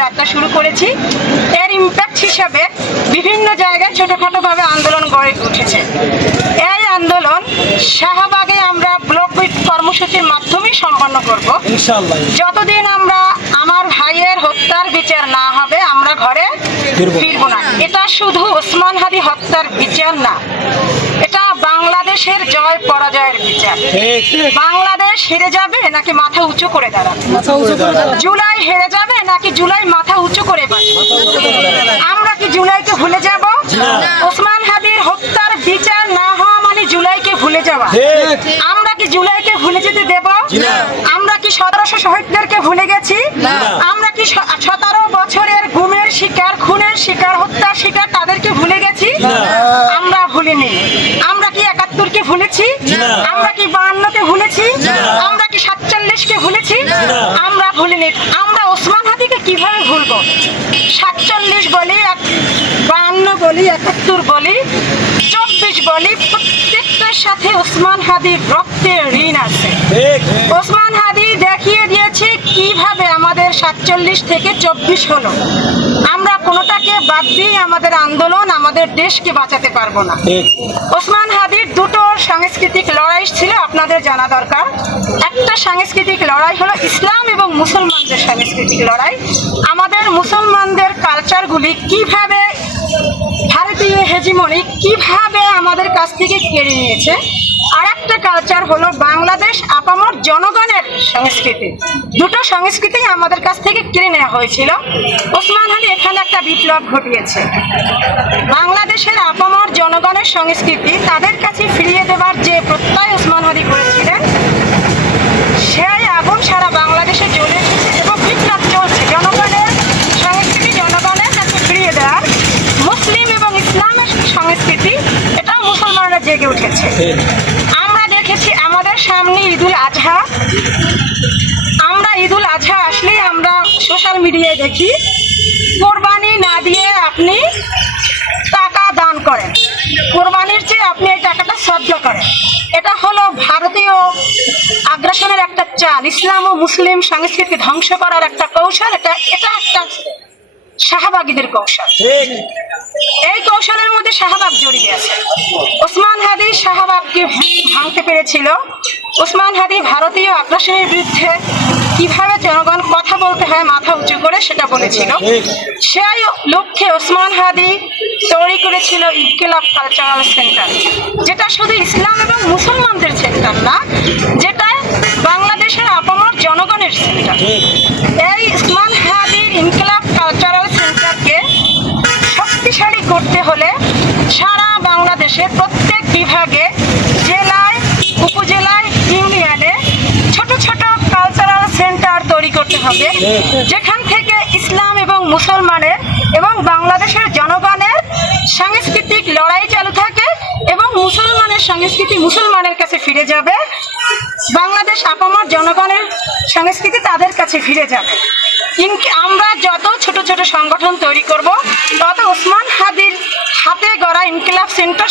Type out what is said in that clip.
যাত্রা শুরু করেছি। এর ইম্প্যাক্ট হিসাবে বিভিন্ন জায়গায় ছোটখাটোভাবে আন্দোলন গড়ে উঠেছে। এই আন্দোলন শাহবাগে আমরা ব্লক কর্মসূচির মাধ্যমে সম্পন্ন করব ইনশাআল্লাহ। যতদিন আমরা আমার ভাইয়ের হত্যার বিচার না হবে আমরা ঘরে ফিরবো না। এটা শুধু ওসমান হাদি হত্যার বিচার না, এটা বাংলাদেশের জয় পরাজয়ের বিচার। বাংলাদেশ হেরে যাবে নাকি মাথা উঁচু করে দাঁড়াবে? জুলাই হেরে যাবে নাকি জুলাই মাথা উঁচু করে বাঁচবে? আমরা কি জুলাইকে ভুলে যাব? ওসমান হাদির হত্যার বিচার না হওয়া মানে জুলাইকে ভুলে যাওয়া। আমরা কি জুলাইকে ভুলে যেতে দেব? আমরা কি 1700 শহীদদেরকে ভুলে গেছি? আমরা কি 17 বছরের গুমের শিকার, খুনের শিকার, হত্যার শিকার তাদেরকে ভুলে গেছি? আমরা ভুলিনি। আমরা কি 71-কে ভুলেছি? আমরা কি 52-কে ভুলেছি? আমরা কি 47-কে ভুলেছি? আমরা ভুলিনি। আমরা ওসমান হাদিকে কিভাবে ভুলবো? 47 বলি, 52 বলি, 71 বলি, 24 বলি, প্রত্যেকটার সাথে ওসমান হাদির রক্তের ঋণ আছে। ওসমান হাদি দেখিয়ে দিয়েছে কিভাবে আমাদের 47 থেকে 24 হলো। আমরা কোনোটাকে বাদ দিয়ে আমাদের আন্দোলন, আমাদের দেশকে বাঁচাতে পারবো না। ওসমান হাদির দুটো সাংস্কৃতিক লড়াই ছিল, আপনাদের জানা দরকার। একটা সাংস্কৃতিক লড়াই হলো ইসলাম এবং মুসলমানদের সাংস্কৃতিক লড়াই। আমাদের মুসলমানদের কালচারগুলি কিভাবে ভারতীয় হেজিমনি কিভাবে আমাদের কাছ থেকে কেড়ে নিয়েছে। আর একটা কালচার হলো বাংলাদেশ আপামর জনগণের সংস্কৃতি। দুটো সংস্কৃতি আমাদের কাছ থেকে কেড়ে নেওয়া হয়েছিল। ওসমান হাদি এখানে একটা বিপ্লব ঘটিয়েছে। বাংলাদেশের আপামর জনগণের সংস্কৃতি তাদের কাছে ফিরিয়ে দেওয়ার যে প্রত্যয় ওসমান হাদি করেছিলেন, সেই আগুন সারা বাংলাদেশে জ্বলে এসেছে এবং বিপ্লব চলছে। জনগণের সংস্কৃতি জনগণের কাছে ফিরিয়ে দেওয়ার, মুসলিম এবং ইসলামের সংস্কৃতি এটাও মুসলমানরা জেগে উঠেছে। আমরা দেখেছি আমাদের সামনে ঈদুল আজহা। আমরা ঈদুল আজহা আসলেই আমরা সোশ্যাল মিডিয়ায় দেখি কোরবানি না দিয়ে আপনি টাকা দান করেন, কোরবানির চেয়ে আপনি এই টাকাটা সদ্গা করেন। এটা হলো ভারতীয় আগ্রাসনের একটা চাল, ইসলাম ও মুসলিম সংস্কৃতি ধ্বংস করার একটা কৌশল। এটা একটা শাহবাগীদের কৌশল। এই কৌশলের মধ্যে শাহবাগ জড়িয়ে আছে। ওসমান হাদি শাহবাগকে ভাঙতে পেরেছিল। ওসমান হাদি ভারতীয় আগ্রাসনের বিরুদ্ধে কিভাবে জনগণ কথা বলতে হয় মাথা উঁচু করে সেটা বলেছিল। সেই লক্ষ্যে ওসমান হাদি তৈরি করেছিল ইনকিলাব কালচারাল সেন্টার, যেটা শুধু ইসলাম এবং মুসলমানদের সেন্টার না, যেটা বাংলাদেশের আপামর জনগণের সেন্টার। এই ওসমান হাদির ইনকিলাব কালচারাল সেন্টারকে শক্তিশালী করতে হলে সারা বাংলাদেশের প্রত্যেক বিভাগে, জেলায়, উপজেলায়, ইউনিয়নে ছোট ছোট কালচারাল সেন্টার তৈরি করতে হবে, যেখান থেকে ইসলাম এবং মুসলমানের এবং বাংলাদেশের জনগণের সাংস্কৃতিক লড়াই চালু থাকে এবং মুসলমানের সংস্কৃতি মুসলমানের কাছে ফিরে যাবে, বাংলাদেশ আপামর জনগণের সংস্কৃতি তাদের কাছে ফিরে যাবে। আমরা যত ছোট ছোট সংগঠন তৈরি করব, তত ওসমান হাদির হাতে গড়া ইনকিলাব সেন্টার